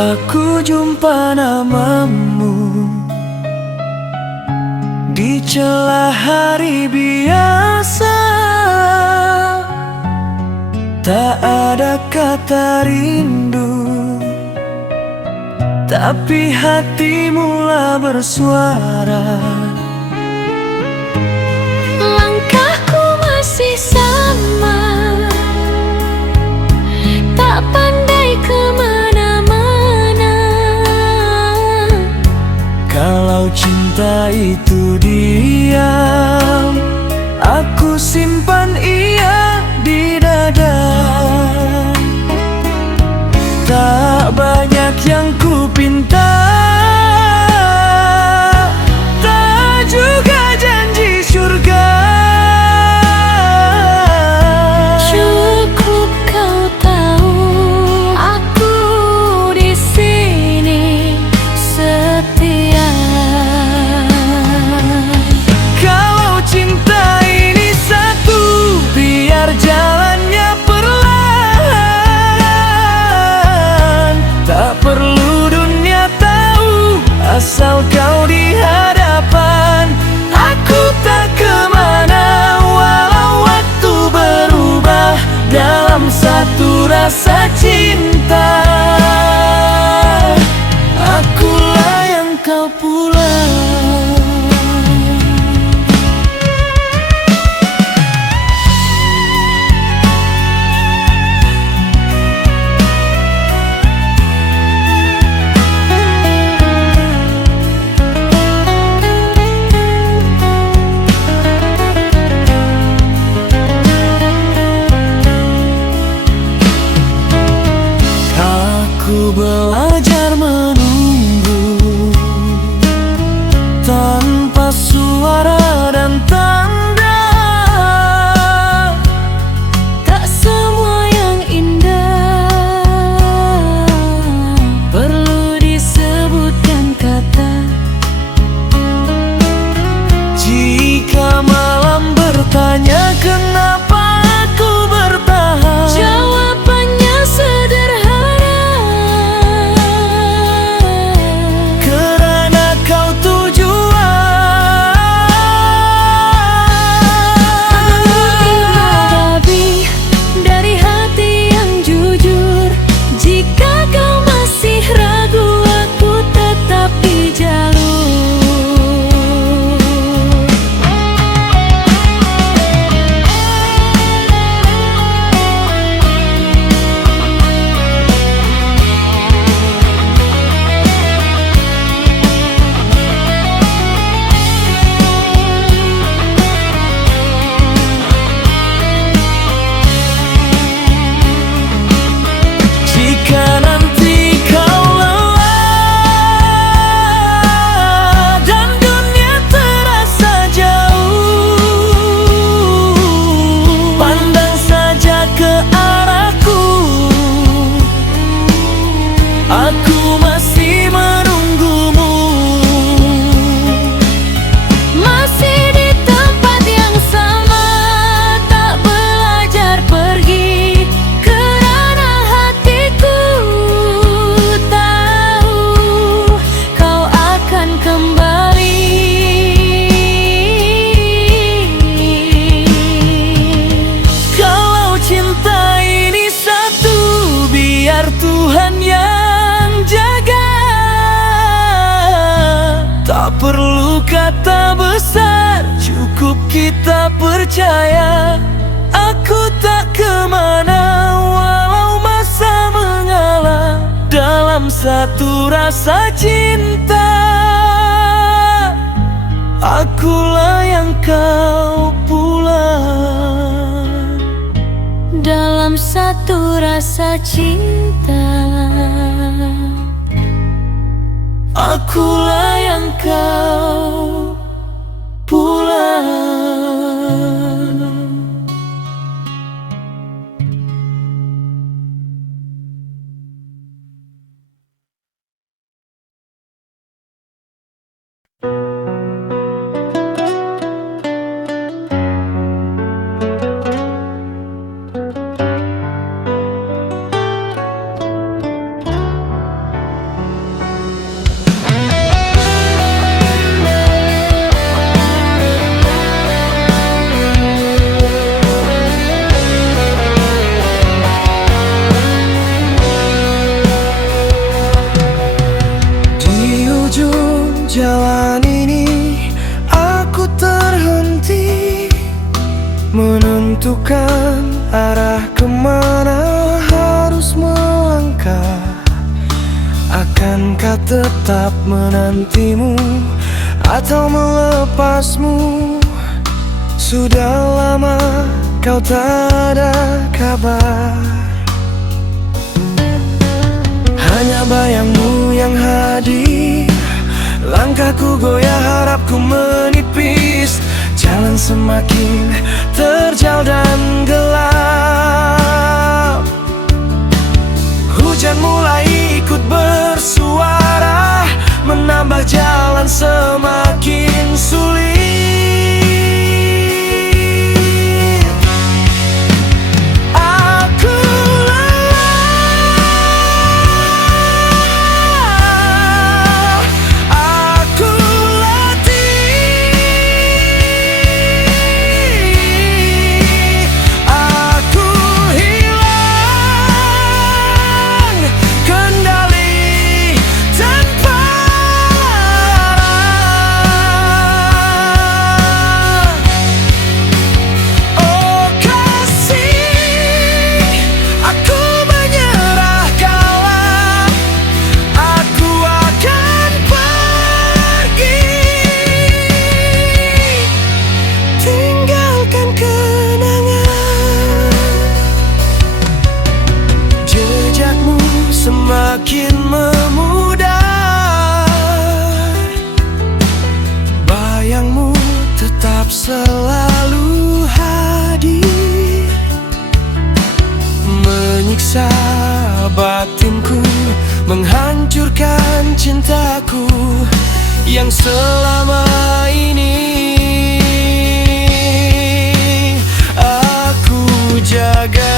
Aku jumpa namamu di celah hari biasa. Tak ada kata rindu, tapi hati mula bersuara. Langkahku masih sama, tak pandai kemana-mana. Kalau cinta itu diam, aku simpan ia di dada. Tak banyak yang ku pinta, tak juga janji surga. Cukup kau tahu, aku di sini setia. Kalau cinta ini satu, biar jalannya perlahan. Tak perlu dunia tahu, asal kau di hadapan. Aku tak kemana, walau waktu berubah, dalam satu rasa cinta. Akulah yang kau pulang. Aku belajar menunggu tanpa suara dan tanda. Tak semua yang indah perlu disebutkan kata. Jika malam bertanya kenapa aku bertahan, Jawabannya sederhana, karena kau tujuan. Babi dari hati yang jujur. Jika kau masih ragu, aku tetap di jalur. Jika nanti kau lelah dan dunia terasa jauh, pandang saja ke arahku. Aku masih menunggumu. Masih di tempat yang sama, tak belajar pergi, kerana hatiku tahu kau akan kembali. Kalau cinta ini satu, biar Tuhan yang jaga. Tak perlu kata besar, cukup kita percaya. Aku tak kemana, walau masa mengalah, dalam satu rasa cinta. Akulah yang kau pulang. Dalam satu rasa cinta, akulah yang kau pulang. menentukan arah kemana harus melangkah. Akankah tetap menantimu atau melepasmu? Sudah lama kau tak ada kabar. Hanya bayangmu yang hadir, langkahku goyah, harapku menipis. Jalan semakin terjal dan gelap. Hujan mulai ikut bersuara, menambah jalan semakin sulit. Aku lelah, aku letih, aku hilang kendali tanpa arah. Oh kasih, aku menyerah kalah. Aku akan pergi, tinggalkan kenangan. Jejakmu semakin memudar, bayangmu tetap selalu hadir, menyiksa batinku, menghancurkan cintaku yang selama ini aku jaga.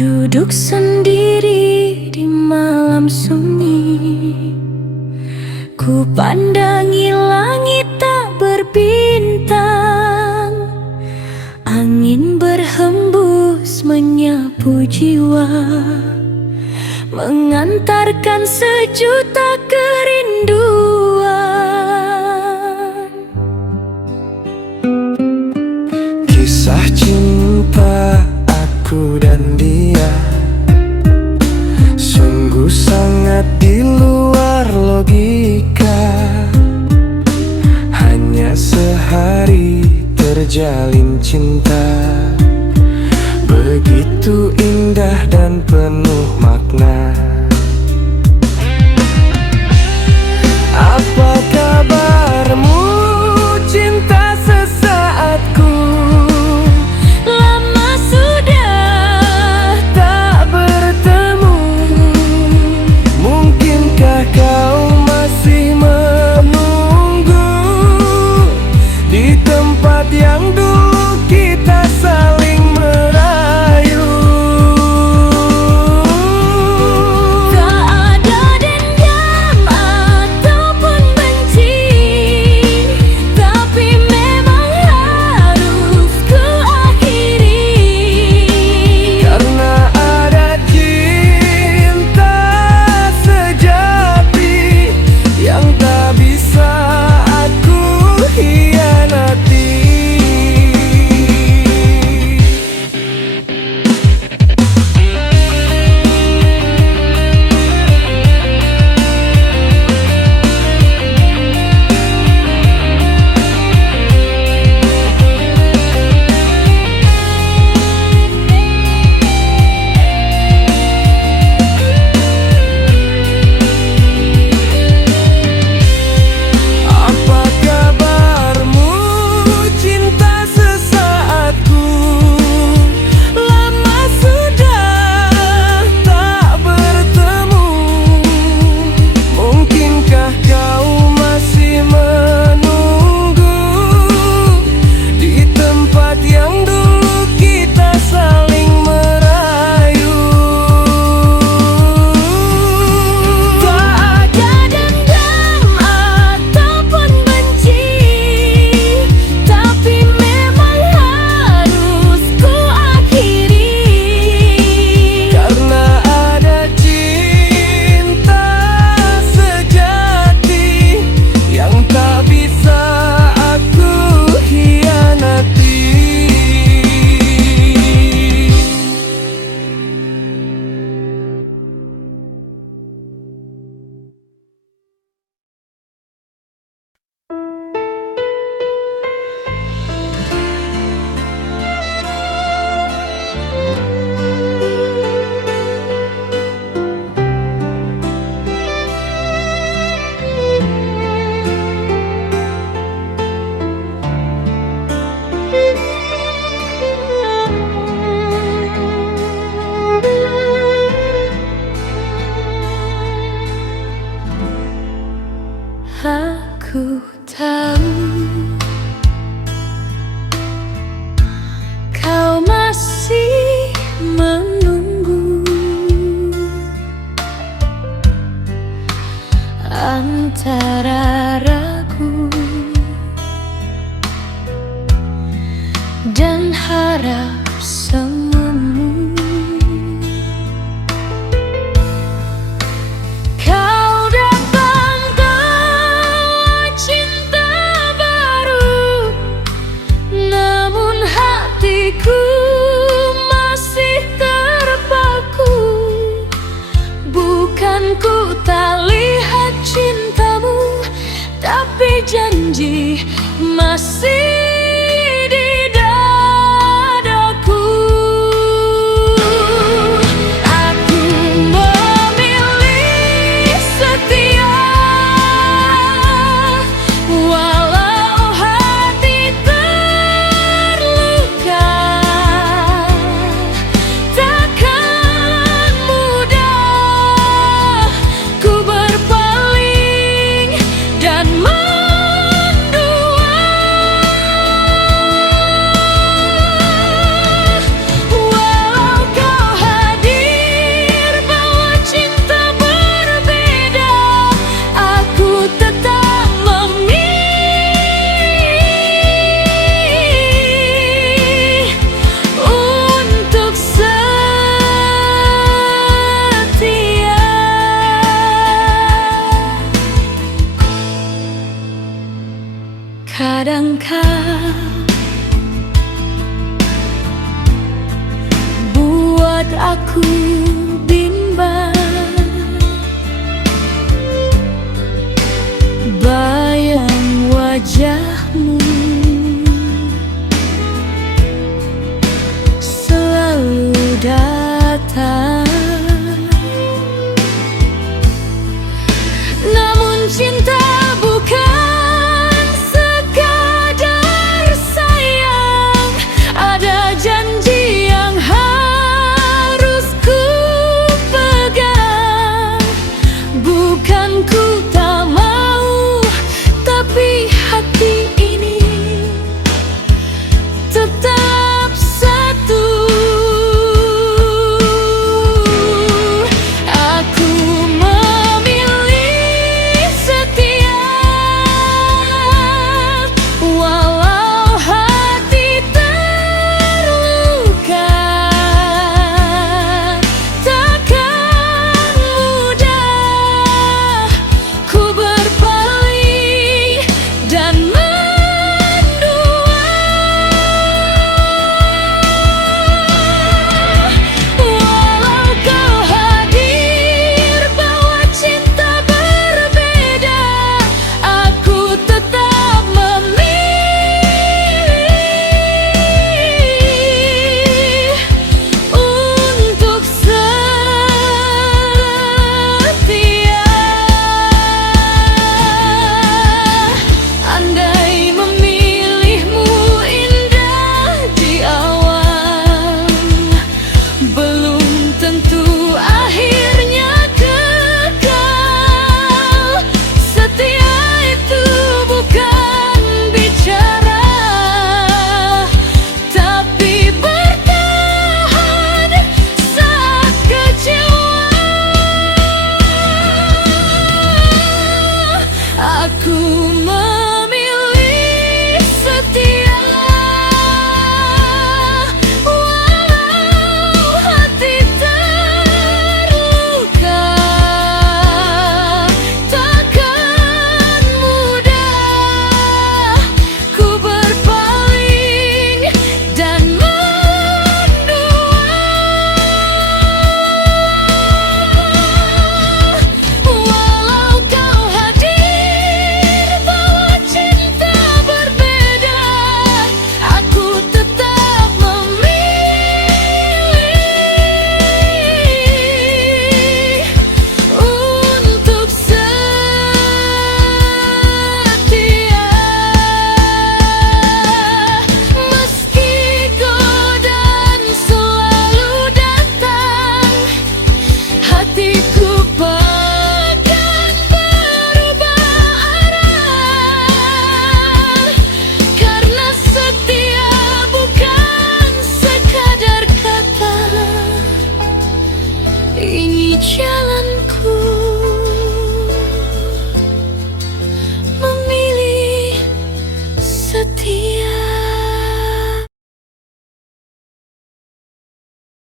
Duduk sendiri di malam sunyi, ku pandangi langit tak berbintang. Angin berhembus menyapu jiwa, mengantarkan sejuta kerinduan. Kisah cinta aku dan dia sungguh sangat di luar logika. Hanya sehari begitu indah dan penuh makna. Apa kabarmu cinta sesaatku? Lama sudah Tak bertemu. Mungkinkah kau masih menunggu di tempat yang dulu kita saling merayu? tak ada dendam ataupun benci, tapi memang harus ku akhiri. Karena ada cinta sejati yang tak bisa aku hianati. Apa kabarmu cinta sesaatku? Lama sudah tak bertemu. Mungkinkah kau masih menunggu di tempat yang dulu kita saling merayu? Tak ada dendam ataupun benci, tapi memang harus ku akhiri. Karena ada cinta sejati yang tak bisa aku hianati. Aku tahu kau masih menunggu antara ragu dan harap semuamu. Kau datang bawa cinta baru, namun hatiku masih terpaku. Bukan ku tak lihat cintamu, tapi janji masih di dadaku. Aku memilih setia, walau hati terluka. Takkan mudah ku berpaling dan mendua. Walau kau hadir bawa cinta berbeda, aku tetap memilih untuk setia. Kadangkah buat aku